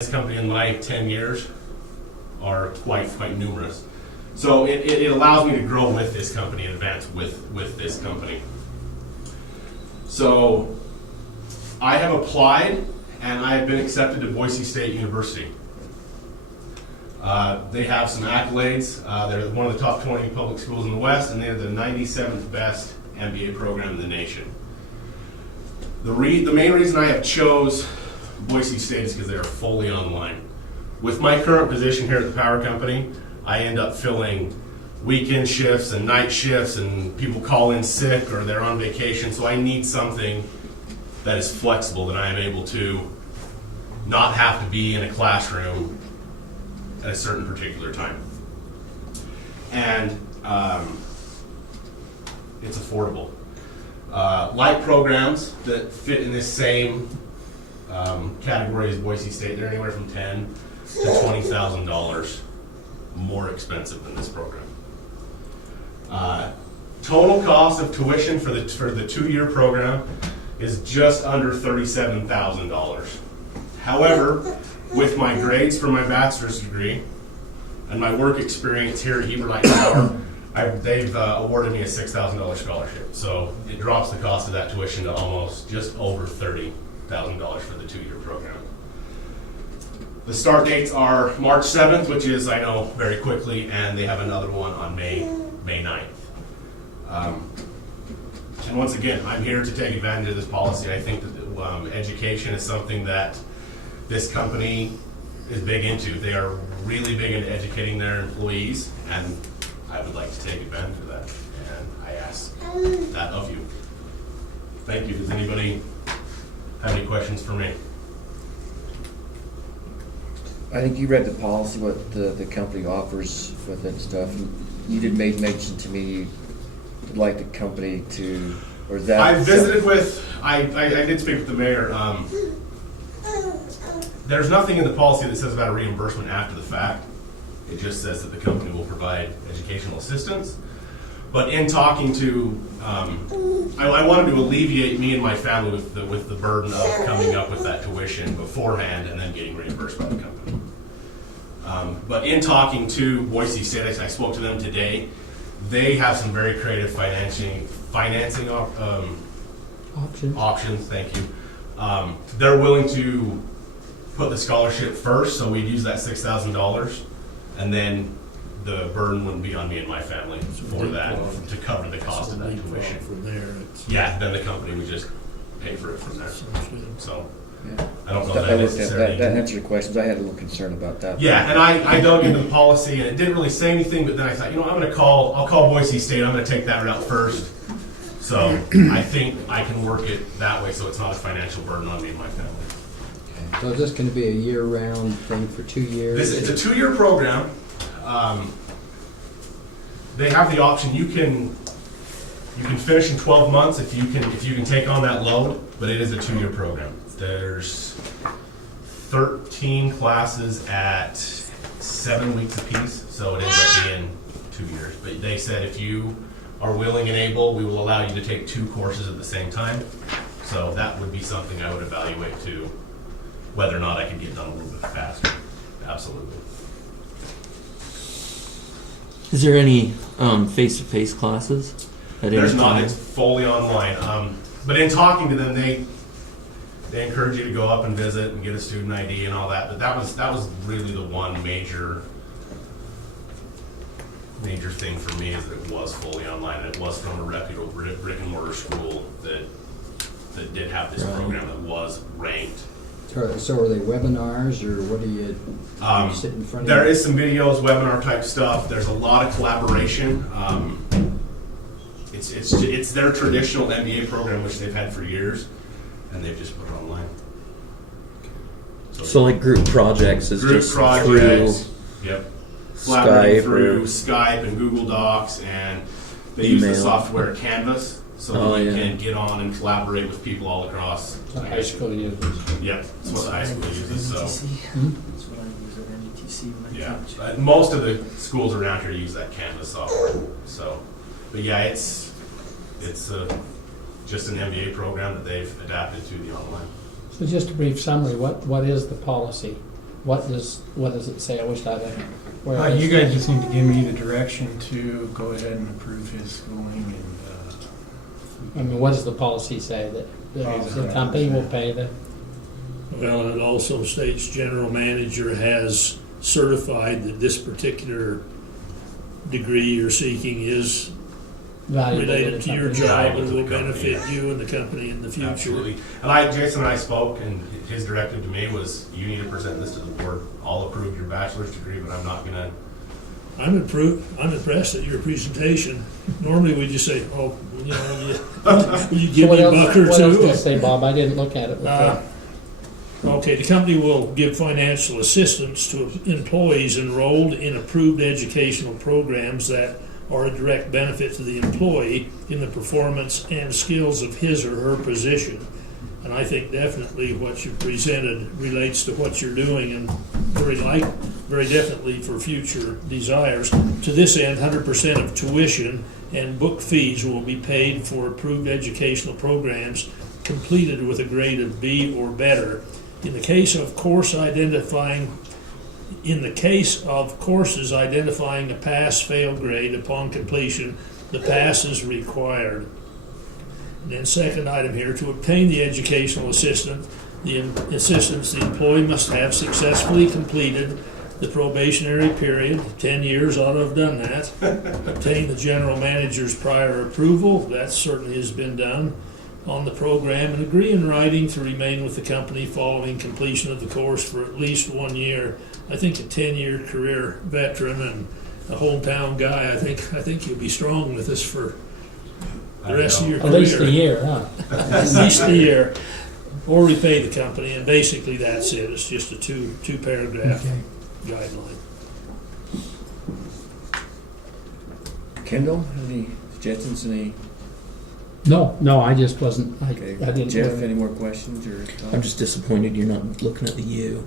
This company in my 10 years are quite numerous. So it allows me to grow with this company and advance with this company. So I have applied and I have been accepted to Boise State University. They have some accolades. They're one of the top 20 public schools in the West, and they're the 97th best MBA program in the nation. The main reason I have chose Boise State is because they are fully online. With my current position here at the power company, I end up filling weekend shifts and night shifts, and people call in sick or they're on vacation, so I need something that is flexible, that I am able to not have to be in a classroom at a certain particular time. And it's affordable. Light programs that fit in this same category as Boise State, they're anywhere from $10,000 to $20,000 more expensive than this program. Total cost of tuition for the 2-year program is just under $37,000. However, with my grades for my bachelor's degree and my work experience here at Heber Power, they've awarded me a $6,000 scholarship. So it drops the cost of that tuition to almost just over $30,000 for the 2-year program. The start dates are March 7th, which is, I know, very quickly, and they have another one on May 9th. And once again, I'm here to take advantage of this policy. I think that education is something that this company is big into. They are really big into educating their employees, and I would like to take advantage of that. And I ask that of you. Thank you. Does anybody have any questions for me? I think you read the policy, what the company offers with it and stuff. You did make mention to me you'd like the company to, or that. I visited with, I did speak with the mayor. There's nothing in the policy that says about a reimbursement after the fact. It just says that the company will provide educational assistance. But in talking to, I wanted to alleviate me and my family with the burden of coming up with that tuition beforehand and then getting reimbursed by the company. But in talking to Boise State, I spoke to them today. They have some very creative financing options. Thank you. They're willing to put the scholarship first, so we'd use that $6,000, and then the burden wouldn't be on me and my family for that, to cover the cost of that tuition. From there, Yeah, then the company would just pay for it from there. So Yeah. I don't know that necessarily. That answered your questions. I had a little concern about that. Yeah, and I dug into the policy, and it didn't really say anything, but then I thought, I'll call Boise State. I'm going to take that route first. So I think I can work it that way so it's not a financial burden on me and my family. So is this going to be a year-round thing for 2 years? It's a 2-year program. They have the option. You can finish in 12 months if you can take on that load, but it is a 2-year program. There's 13 classes at 7 weeks apiece, so it ends up being 2 years. But they said if you are willing and able, we will allow you to take 2 courses at the same time. So that would be something I would evaluate too, whether or not I can get done a little bit faster. Absolutely. Is there any face-to-face classes? There's not. It's fully online. But in talking to them, they encourage you to go up and visit and get a student ID and all that. But that was really the one major thing for me, is that it was fully online, and it was from a reputable brick and mortar school that did have this program that was ranked. So are they webinars, or what do you sit in front of? There is some videos, webinar type stuff. There's a lot of collaboration. It's their traditional MBA program, which they've had for years, and they've just put it online. So like group projects is Group just projects. through Yep. Collaborating Skype through or Skype and Google Docs, and they use the email. software Canvas, so Oh, that you yeah. can get on and collaborate with people all across. High school uses. Yep, that's what the high school uses. So That's what I use at NETC when I yeah, teach. most of the schools around here use that Canvas software. So, but yeah, it's just an MBA program that they've adapted to the online. So just a brief summary, what is the policy? What does it say? I wish I'd have. Where You guys just need to give me the direction to go ahead and approve his schooling and, I mean, what does the policy say that the company will pay the? Well, it also states general manager has certified that this particular degree you're seeking is Valuable related to your company. job Valuable and to the will company, benefit yes. you and the company in the future. Absolutely. And Jason and I spoke, and his directive to me was, you need to present this to the board. I'll approve your bachelor's degree, but I'm not gonna. I'm impressed at your presentation. Normally we just say, oh, you know, you So give what me a else? buck or What else two. does it say, Bob? I didn't look at it before. Okay, the company will give financial assistance to employees enrolled in approved educational programs that are a direct benefit to the employee in the performance and skills of his or her position. And I think definitely what you presented relates to what you're doing and very definitely for future desires. To this end, 100% of tuition and book fees will be paid for approved educational programs completed with a grade of B or better. In the case of courses identifying a pass-fail grade upon completion, the pass is required. And then second item here, to obtain the educational assistance, the employee must have successfully completed the probationary period, 10 years ought to have done that. Obtain the general manager's prior approval, that certainly has been done on the program, and agree in writing to remain with the company following completion of the course for at least 1 year. I think a 10-year career veteran and a hometown guy, I think you'll be strong with us for the rest of your At career. least a year, huh? At least a year, or repay the company, and basically that's it. It's just a two paragraph guideline. Kendall, any suggestions, any? No, I just wasn't. I Okay. didn't. Jeff, any more questions or? I'm just disappointed you're not looking at the U.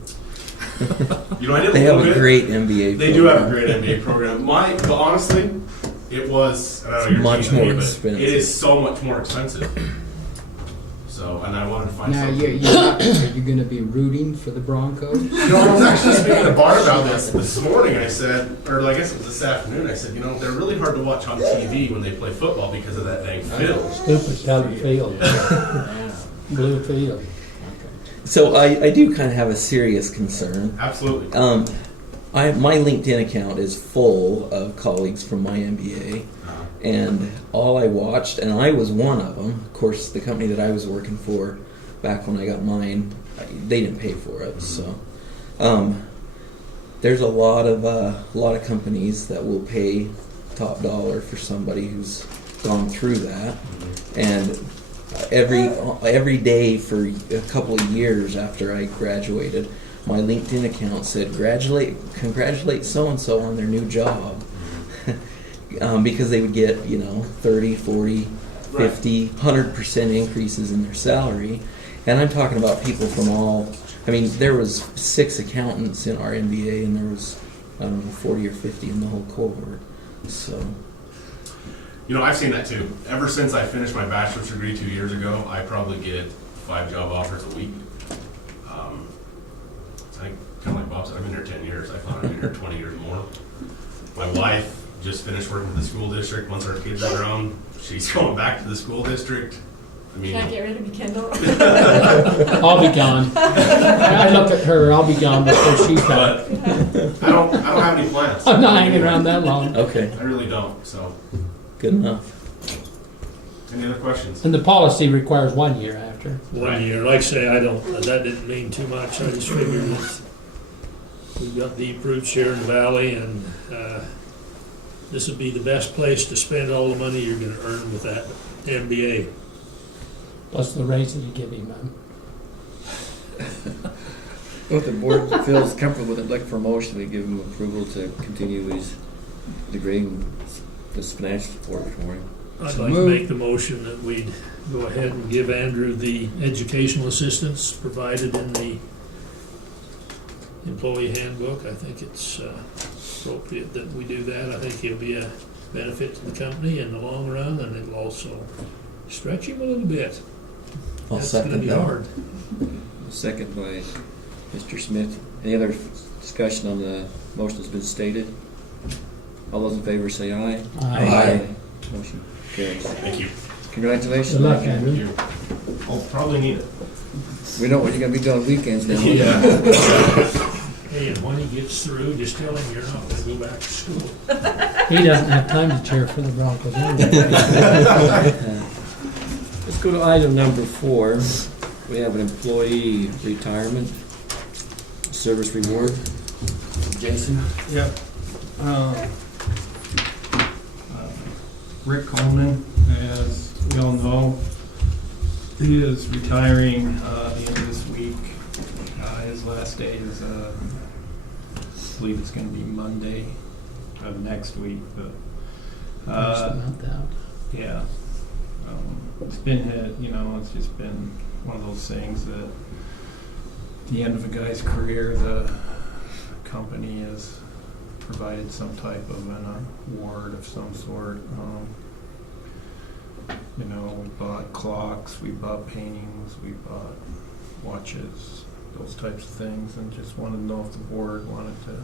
You know, I did They a have little a bit. great MBA. They do have a great MBA program. But honestly, it was, I don't know, It's you're much teasing more me, but expensive. it is so much more expensive. So, and I wanted to find Now, something. are you gonna be rooting for the Broncos? You know, I was actually speaking to Bart about this morning. I said, or I guess it was this afternoon. I said, you know, they're really hard to watch on TV when they play football because of that dang field. Stupid colored field. Blue field. So I do kind of have a serious concern. Absolutely. My LinkedIn account is full of colleagues from my MBA, and all I watched, and I was one of them. Of course, the company that I was working for back when I got mine, they didn't pay for it. So there's a lot of companies that will pay top dollar for somebody who's gone through that, and every day for a couple of years after I graduated, my LinkedIn account said, congratulate so-and-so on their new job. Because they would get, 30, 40, 50, 100% increases in their salary. And I'm talking about people from there was 6 accountants in our MBA, and there was, 40 or 50 in the whole cohort. So... You know, I've seen that too. Ever since I finished my bachelor's degree 2 years ago, I probably get 5 job offers a week. I think, kind of like Bob said, I've been here 10 years. I thought I'd been here 20 years more. My wife just finished working with the school district. Once our kids are grown, she's going back to the school district. I mean, Can't get rid of me, Kendall. I'll be gone. I look at her. I'll be gone before she's gone. but I don't have any plans. I'm not hanging around that long. Okay, I really don't. So, good enough. any other questions? And the policy requires 1 year after. 1 year. Like I say, that didn't mean too much. I just figured that we've got deep roots here in the valley, and this would be the best place to spend all the money you're going to earn with that MBA. Plus the raise that you give him. If the board feels comfortable with it, like for a motion, we give him approval to continue his degree and this financial support for him. I'd like to make the motion that we'd go ahead and give Andrew the educational assistance provided in the employee handbook. I think it's appropriate that we do that. I think he'll be a benefit to the company in the long run, and it'll also stretch him a little bit. I'll That's going to second be that. hard. Second by Mr. Smith. Any other discussion on the motion that's been stated? All those in favor say aye. Aye. Motion carries. Thank you. Congratulations. Good luck, Mike. Andrew. I'll probably need it. We know what you're gonna be doing weekends now. Hey, and when he gets through, just tell him you're not gonna go back to school. He doesn't have time to cheer for the Broncos anyway. Let's go to item number 4. We have an employee retirement service reward. Jason? Yep. Rick Coleman, as we all know, he is retiring the end of this week. His last day is, I believe it's going to be Monday of next week. But yeah, it's been, it's just been one of those things that at the end of a guy's career, the company has provided some type of an award of some sort. We bought clocks, we bought paintings, we bought watches, those types of things, and just wanted to know if the board wanted to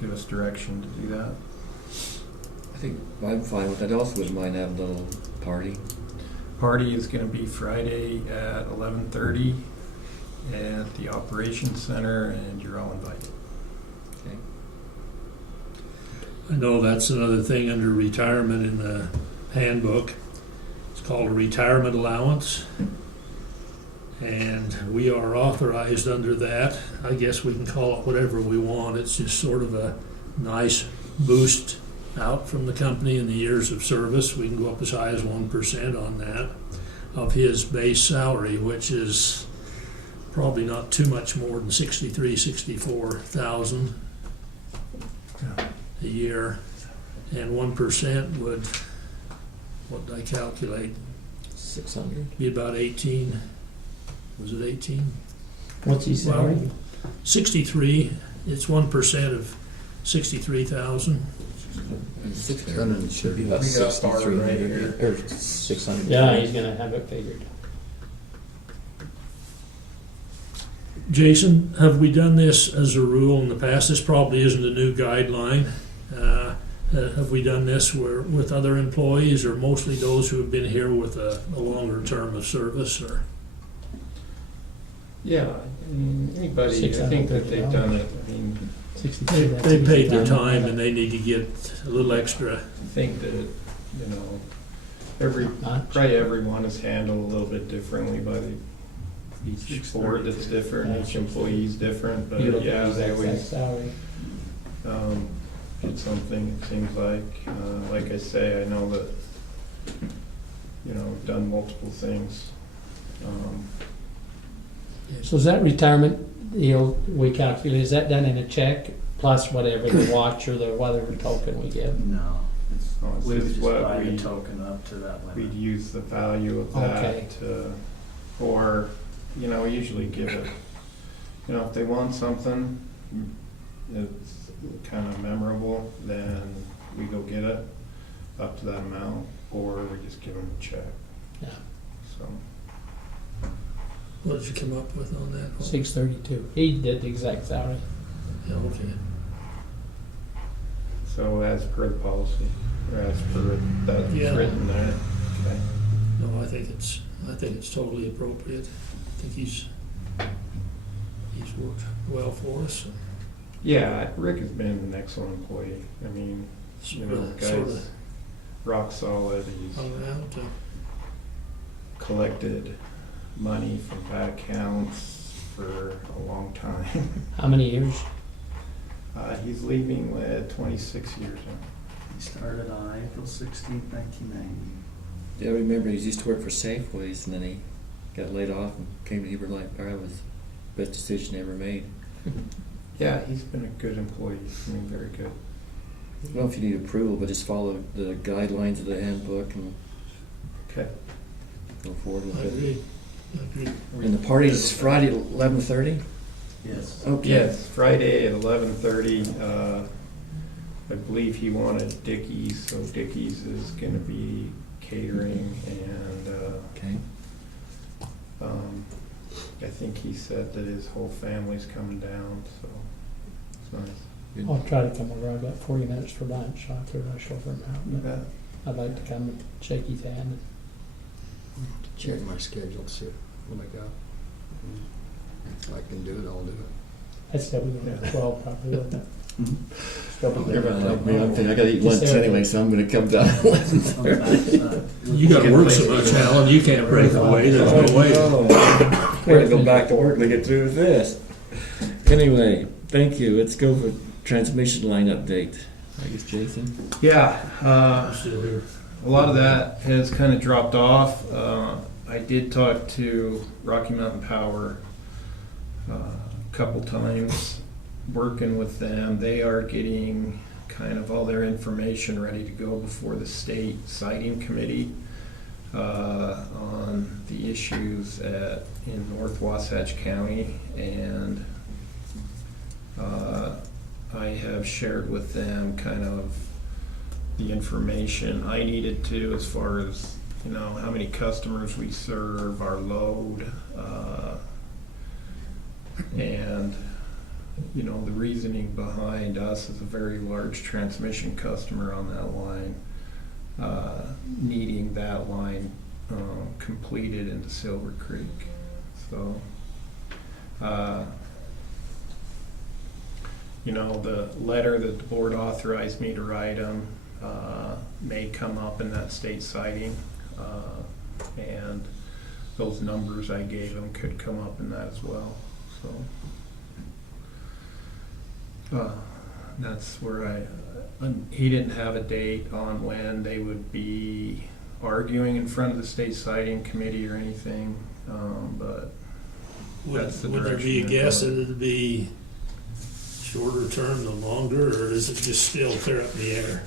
give us direction to do that. I think I'm fine with that. I also wouldn't mind having a little party. Party is going to be Friday at 11:30 at the Operations Center, and you're all invited. Okay. I know that's another thing under retirement in the handbook. It's called a retirement allowance. And we are authorized under that. I guess we can call it whatever we want. It's just sort of a nice boost out from the company in the years of service. We can go up as high as 1% on that of his base salary, which is probably not too much more than $64,000 a year. And 1% would, what did I calculate? 600. Be about 18. Was it 18? What's he salary? 63. It's 1% of 63,000. Should be about 6,300 or 600. Yeah, he's gonna have it figured. Jason, have we done this as a rule in the past? This probably isn't a new guideline. Have we done this with other employees, or mostly those who have been here with a longer term of service? Or Yeah, anybody, I think that they've done it. I mean, 63. they paid their time and they need to get a little extra. I think that, probably everyone is handled a little bit differently by each board that's different, each employee's different, but You don't yeah, use they that always salary. get something, it seems like. Like I say, I know that, we've done multiple things. So is that retirement deal we calculate, is that done in a check plus whatever the watch or the whatever token we give? No, It's we would just just what buy the we- token up to that We'd limit. use the value of Okay. that to, or, we usually give it, if they want something, it's kind of memorable, then we go get it up to that amount, or we just give them a check, Yeah, so. What did you come up with on that? 632. He did the exact salary. Yeah, okay. So as per the policy, or as per that's Yeah. written there, okay. No, I think it's totally appropriate. I think he's worked well for us. Yeah, Rick has been an excellent employee, I mean, Sort of guy's rock solid, he's hung out. collected money from bad accounts for a long time. How many years? He's leaving with 26 years now. He started on April 16th, 1990. Yeah, I remember he used to work for Safeways, and then he got laid off and came to Heber Light Power. It was the best decision ever made. Yeah, he's been a good employee, I mean, very good. I don't know if you need approval, but just follow the guidelines of the handbook and Okay. go forward I with it. agree. And the party's Friday at 11:30? Yes. Okay. Yes, Friday at 11:30. I believe he wanted Dickey's, so Dickey's is going to be catering, and Okay. I think he said that his whole family's coming down, so it's nice. I'll try to come over. I've got 40 minutes for lunch, so after I chauffeur him out. You But bet. I'd like to come and shake his hand. Check my schedule, see what I got. If I can do it, I'll do it. I'd still be there at 12 probably, wouldn't it? Still be there. Everybody like me, I'm thinking I gotta eat Just lunch there. anyway, so I'm gonna come down at 11:30. You gotta work so much, Alan, you can't break away, there's no way. We're gonna go back to work and get through with this. Anyway, thank you. Let's go for transmission line update. I guess Jason? Yeah, I'm still here. a lot of that has kind of dropped off. I did talk to Rocky Mountain Power a couple times, working with them. They are getting kind of all their information ready to go before the state siting committee on the issues in North Wasatch County. And I have shared with them kind of the information I needed to, as far as, you know, how many customers we serve, our load, and, you know, the reasoning behind us as a very large transmission customer on that line, needing that line completed into Silver Creek. So, you know, the letter that the board authorized me to write them may come up in that state siting, and those numbers I gave them could come up in that as well. So that's where he didn't have a date on when they would be arguing in front of the state siting committee or anything, but that's the Would there be a direction guess they're that it'd be shorter term than longer, or is it just still clear up in the air?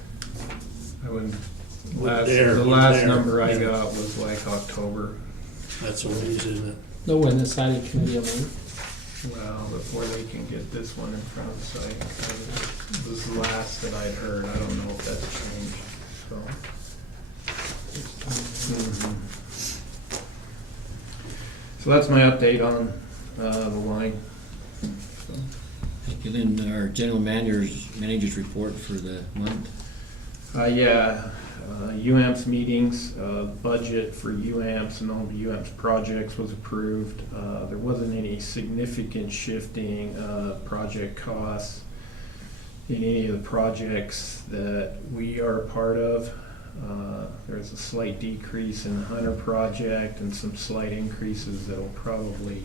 I wouldn't. Wouldn't dare, The wouldn't last dare. number I Yeah. got was like October. That's what it is, isn't it? No, when the siting committee will meet. Well, before they can get this one in front of the site. It was the last that I'd heard. I don't know if that's changed, so. Mhm. So that's my update on the line. So. Thank you. Then our general manager's report for the month. UAMPS meetings, budget for UAMPS and all the UAMPS projects was approved. There wasn't any significant shifting of project costs in any of the projects that we are a part of. There's a slight decrease in the Hunter project and some slight increases that'll probably,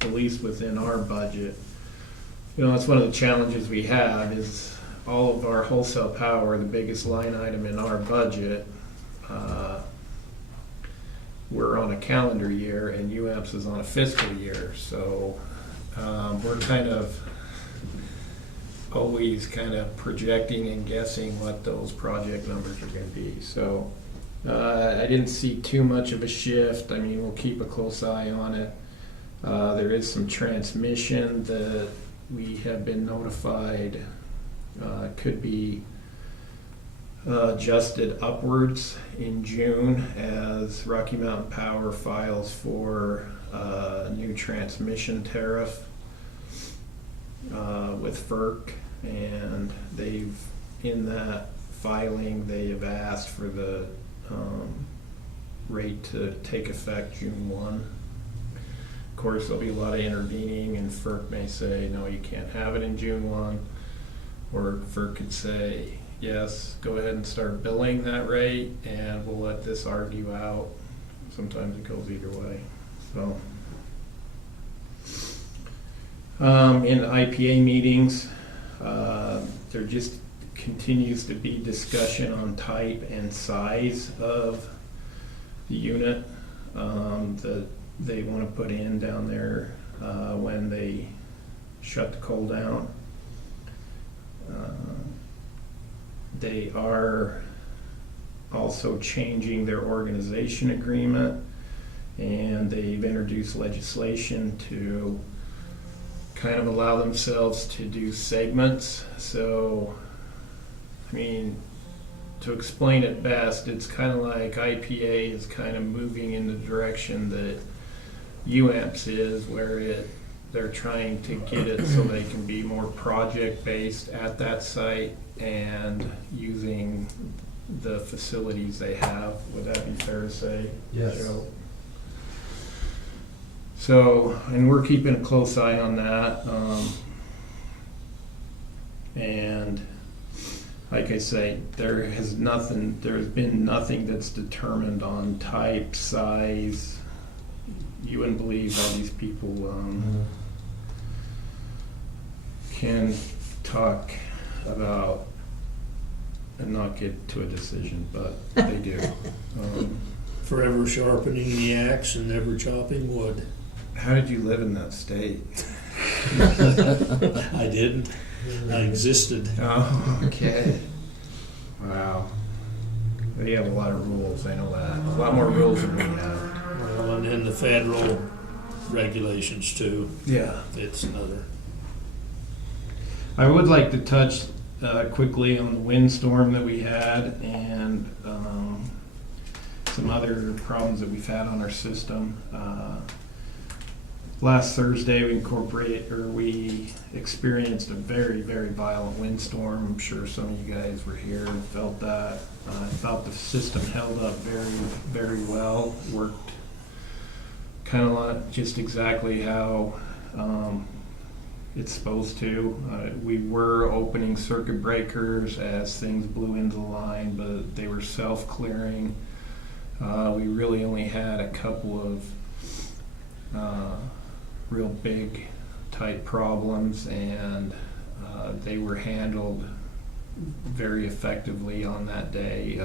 at least within our budget. You know, that's one of the challenges we have is all of our wholesale power, the biggest line item in our budget, we're on a calendar year and UAMPS is on a fiscal year. So we're kind of always kind of projecting and guessing what those project numbers are going to be. So I didn't see too much of a shift. I mean, we'll keep a close eye on it. There is some transmission that we have been notified could be adjusted upwards in June as Rocky Mountain Power files for a new transmission tariff with FERC, and they've, in that filing, they have asked for the rate to take effect June 1. Of course, there'll be a lot of intervening, and FERC may say, no, you can't have it in June 1. Or FERC could say, yes, go ahead and start billing that rate, and we'll let this argue out. Sometimes it goes either way. So, in IPA meetings, there just continues to be discussion on type and size of the unit that they want to put in down there when they shut the coal down. They are also changing their organization agreement, and they've introduced legislation to kind of allow themselves to do segments. So, I mean, to explain it best, it's kind of like IPA is kind of moving in the direction that UAMPS is, where they're trying to get it so they can be more project-based at that site and using the facilities they have. Would that be fair to say, Joe? So, and we're keeping a close eye on that. And like I say, there's been nothing that's determined on type, size. You wouldn't believe how these people can talk about and not get to a decision, but they do. Forever sharpening the axe and never chopping wood. How did you live in that state? I didn't. I existed. Oh, okay. Wow. They have a lot of rules, I know that. A lot more rules than we have. Well, and then the federal regulations too. Yeah. It's another. I would like to touch quickly on the windstorm that we had and some other problems that we've had on our system. Last Thursday, we experienced a very, very violent windstorm. I'm sure some of you guys were here and felt that. I felt the system held up very, very well. Worked kind of like just exactly how it's supposed to. We were opening circuit breakers as things blew into the line, but they were self-clearing. We really only had a couple of real big type problems, and they were handled very effectively on that day.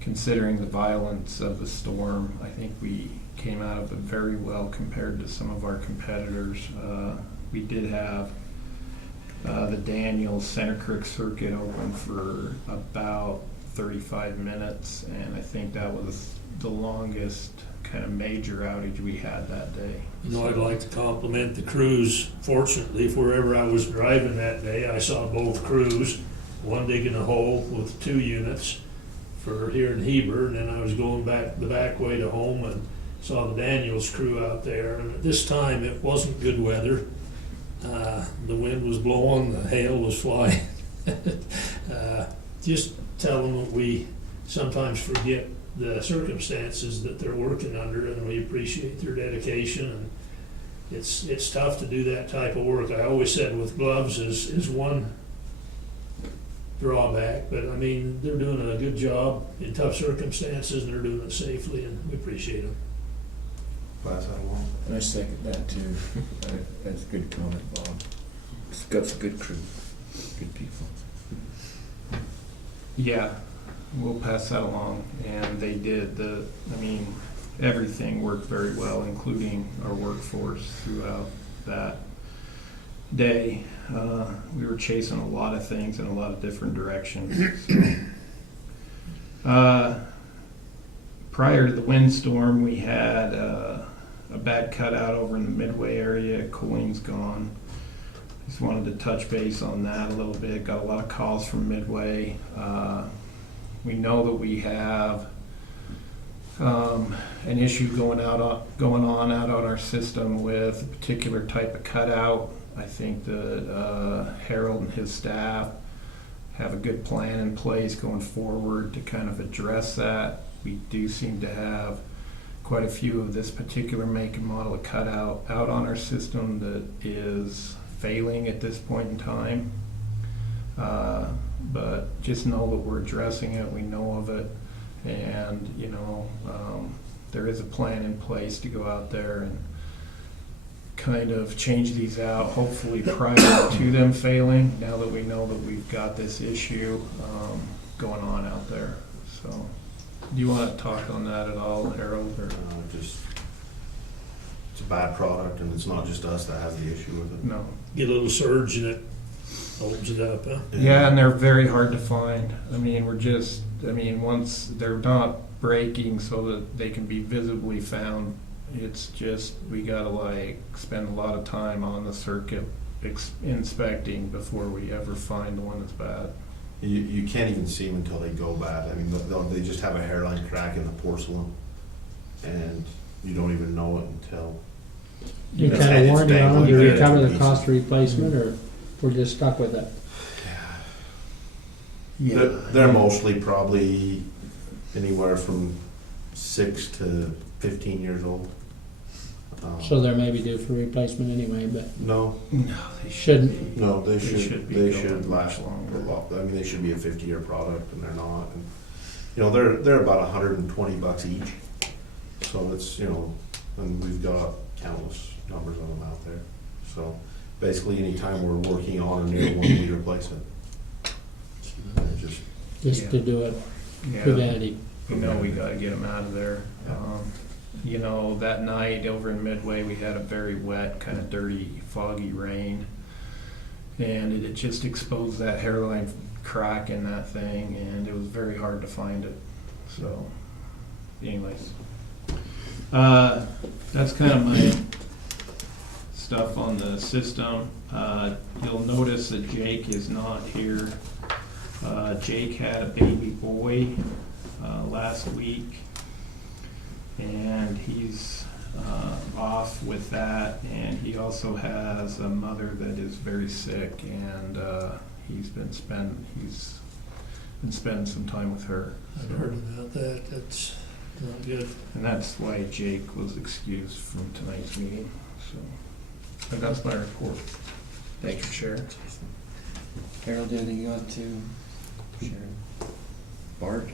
Considering the violence of the storm, I think we came out of it very well compared to some of our competitors. We did have the Daniels Center Creek circuit open for about 35 minutes, and I think that was the longest kind of major outage we had that day. You know, I'd like to compliment the crews. Fortunately, wherever I was driving that day, I saw both crews, one digging a hole with 2 units for here in Heber, and then I was going back the back way to home and saw the Daniels crew out there. And at this time, it wasn't good weather. The wind was blowing, the hail was flying. Just tell them that we sometimes forget the circumstances that they're working under, and we appreciate their dedication. And it's tough to do that type of work. I always said with gloves is one drawback, but I mean, they're doing a good job in tough circumstances, and they're doing it safely, and we appreciate them. Pass that along. And I second that too. That's a good comment, Bob. It's got some good crew, good people. Yeah, we'll pass that along, and they did. Everything worked very well, including our workforce throughout that day. We were chasing a lot of things in a lot of different directions. So. Prior to the windstorm, we had a bad cutout over in the Midway area. Cooling's gone. Just wanted to touch base on that a little bit. Got a lot of calls from Midway. We know that we have an issue going on out on our system with a particular type of cutout. I think that Harold and his staff have a good plan in place going forward to kind of address that. We do seem to have quite a few of this particular make and model of cutout out on our system that is failing at this point in time. But just know that we're addressing it, we know of it, and there is a plan in place to go out there and kind of change these out, hopefully prior to them failing, now that we know that we've got this issue going on out there. So, do you want to talk on that at all, Harold? Or? It's a bad product, and it's not just us that has the issue with it. No. Get a little surge and it opens it up, huh? Yeah, and they're very hard to find. Once they're not breaking so that they can be visibly found, it's just, we gotta spend a lot of time on the circuit inspecting before we ever find the one that's bad. You can't even see them until they go bad. They just have a hairline crack in the porcelain, and you don't even know it until. You It's- kind of it's warranty on them dangling to there. recover the cost of replacement, or we're just stuck with it? They're mostly probably anywhere from 6 to 15 years old. So they're maybe due for replacement anyway, but No, No, they shouldn't. no, they They should, should be they going should much last longer. a lot. I mean, they should be a 50-year product, and they're not. And, you know, they're about $120 each. So it's, you know, and we've got countless numbers of them out there. So basically, anytime we're working on a new one, we replace it. Just Just to do it Yeah. preventative. You know, we gotta get them out of there. You know, that night over in Midway, we had a very wet, kind of dirty, foggy rain. And it had just exposed that hairline crack in that thing, and it was very hard to find it. So, anyways. That's kind of my stuff on the system. You'll notice that Jake is not here. Jake had a baby boy last week, and he's off with that. And he also has a mother that is very sick, and he's been spending some time with her. I've heard about that, that's not good. And that's why Jake was excused from tonight's meeting. So, and that's my report. Thanks for sharing. Harold, anything you want to share? Bart?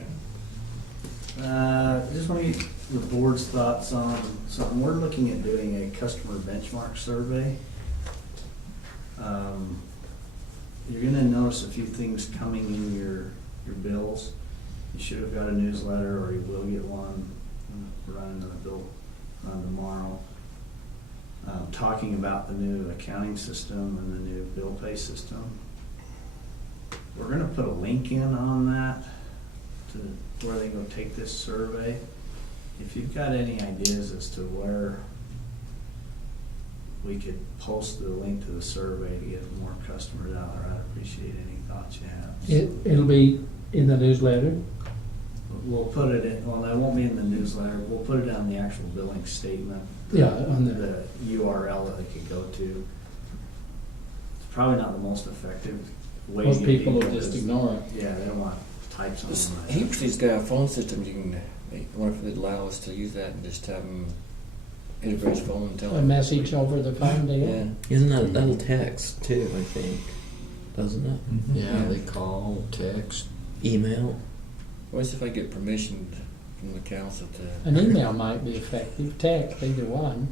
Just want to get the board's thoughts on something. We're looking at doing a customer benchmark survey. You're gonna notice a few things coming in your bills. You should have got a newsletter, or you will get one. We're running a bill tomorrow. Talking about the new accounting system and the new bill pay system. We're gonna put a link in on that to where they go take this survey. If you've got any ideas as to where we could post the link to the survey to get more customers out there, I'd appreciate any thoughts you have. It'll be in the newsletter. We'll put it in, well, that won't be in the newsletter, we'll put it on the actual billing statement. Yeah, on the, The URL that they could go to. It's probably not the most effective way to most get people will because- just ignore it. Yeah, they don't want to type something. Heber's got a phone system, you can, I wonder if they'd allow us to use that and just have him hit over his phone and tell A him. message over the phone to Yeah. you. Isn't that'll text too, I think, doesn't it? Yeah, they call, text. Email. What if I get permission from the council to An email might be effective, text, either one,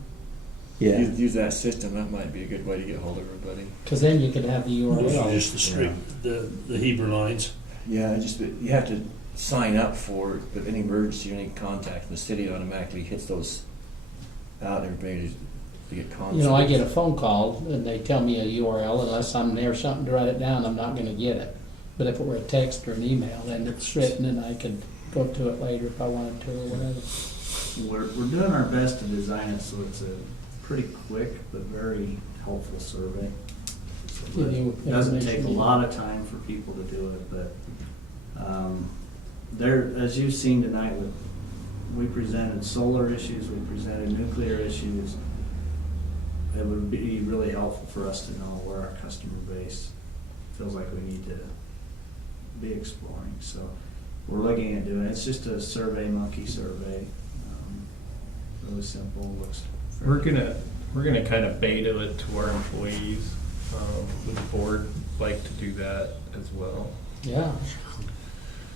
Yeah. use that system? That might be a good way to get hold of everybody. because then you could have the Those are URL. just the street, the Heber lines. Yeah, just you have to sign up for it, but any emergency or any contact, the city automatically hits those out. Everybody to get contact. You know, I get a phone call and they tell me a URL, unless I'm near something to write it down, I'm not gonna get it. But if it were a text or an email, then it's written and I could go to it later if I wanted to or whatever. We're doing our best to design it so it's a pretty quick but very helpful survey. Give you It doesn't take a information. lot of time for people to do it, but there, as you've seen tonight, we presented solar issues, we presented nuclear issues. It would be really helpful for us to know where our customer base feels like we need to be exploring. So we're looking at doing, it's just a survey monkey survey. Really simple, looks. We're gonna kind of beta it to our employees. Would the board like to do that as well? Yeah.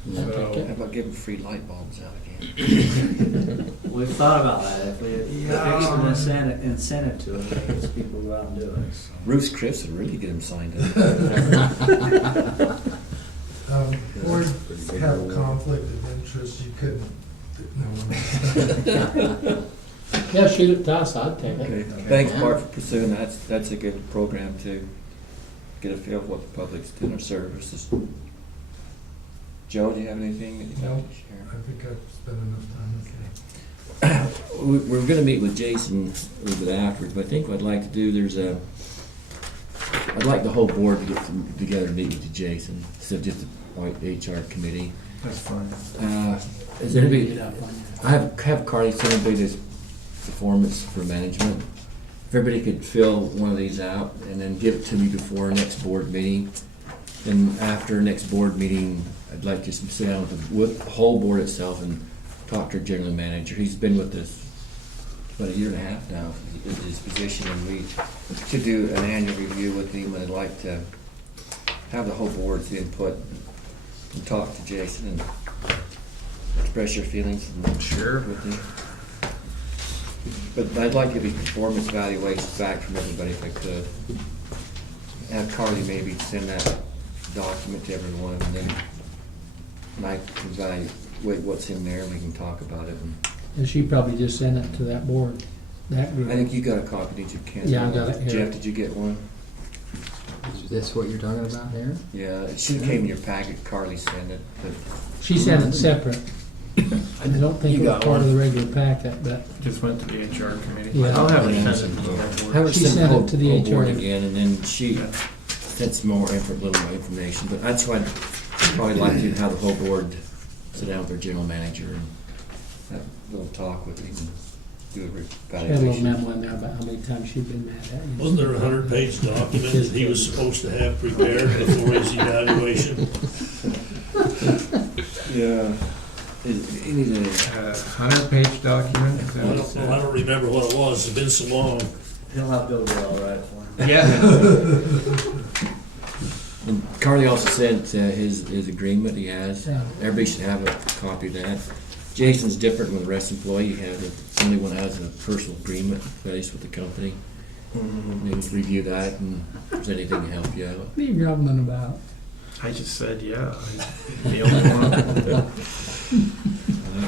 I'll take So, it. How about giving free light bulbs out again? We've thought about that, if we put extra incentive to it, it gets people to go out and do it, so. Bruce Chris would really get him signed up. Board have a conflict of interest, you couldn't, no. Yeah, shoot it to us, I'd take Okay. it. Thanks, Bart, for pursuing that. That's a good program to get a feel of what the public's doing their services. Joe, do you have anything that you'd like No. to share? I think I've spent enough time, okay. We're going to meet with Jason a little bit afterwards, but I think what I'd like to do, I'd like the whole board to get together and meet with Jason, instead of just the white HR committee. that's fine. Is there anybody, Get up on you. I have Carly send anybody that's performance for management. If everybody could fill one of these out and then give it to me before next board meeting. And after next board meeting, I'd like to sit down with the whole board itself and talk to our general manager. He's been with us about a year and a half now in his position, and we should do an annual review with him. And I'd like to have the whole board's input and talk to Jason and express your feelings. Sure. With him. But I'd like to get these performance evaluations back from everybody if I could. Have Carly maybe send that document to everyone, and then I can evaluate what's in there, and we can talk about it. And she probably just sent it to that board, that group. I think you got a copy, did you, Ken? Yeah, I got it here. Jeff, did you get one? Is this what you're talking about here? Yeah, it should have came in your packet. Carly sent it, but She sent it separate. I don't think it You was got part of one? the regular packet, but Just went to the HR committee. Yeah. I'll have her Yeah. send it to that board. have her She send sent the it whole to the whole board HR. again, and then she Yeah. sent some more little more information. But that's why I'd probably like to have the whole board sit down with their general manager and have a little talk with him and do a she had a little evaluation. memo in there about how many times she'd been mad at you. Wasn't there a 100-page document that he was supposed to have prepared before his evaluation? Yeah. He needs a 100-page document. Is that I what it don't, I don't remember what it was, it's been so long. He'll have Bill do all right for him. said? Yeah. And Carly also sent his agreement he has. Yeah. Everybody should have a copy of that. Jason's different when the rest employee has it. It's the only one that has a personal agreement in place with the company. Maybe review that and if there's anything to help you out. What are you grumbling about? I just said, yeah, I'm the only one.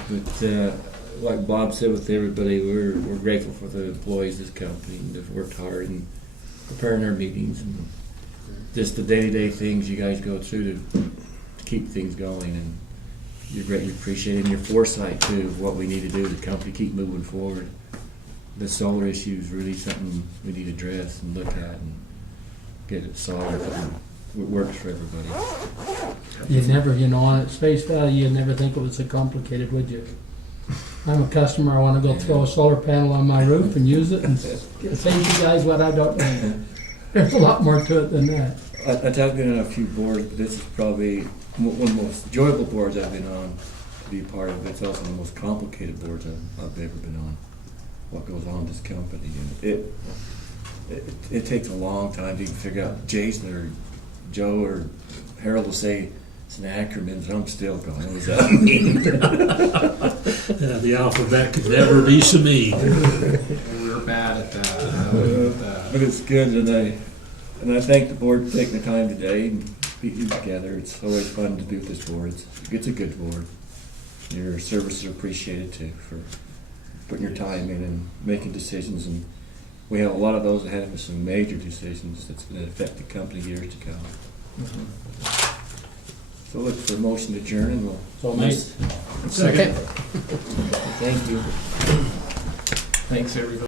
But like Bob said with everybody, we're grateful for the employees of this company. They've worked hard in preparing our meetings and just the day-to-day things you guys go through to keep things going. And you're great. You appreciate it, and your foresight too of what we need to do as a company keep moving forward. The solar issue is really something we need to address and look at and get it solved and it works for everybody. You'd never, on its face value, you'd never think it was so complicated, would you? I'm a customer, I wanna go throw a solar panel on my roof and use it and say to you guys what I don't know. There's a lot more to it than that. I've been on a few boards, but this is probably one of the most enjoyable boards I've been on to be part of. It's also the most complicated boards I've ever been on. What goes on in this company, and it takes a long time to even figure out. Jason or Joe or Harold will say it's an acronym, and I'm still going, what does that mean? The alphabet could never be Sami. We're bad at that. But it's good, and I thank the board for taking the time today and being together. It's always fun to do with this board. It's a good board. Your services are appreciated too for putting your time in and making decisions. And we have a lot of those ahead of us, some major decisions that's going to affect the company years to come. So look for a motion to adjourn, and we'll. So, mate. Second. Thank you. Thanks, everybody.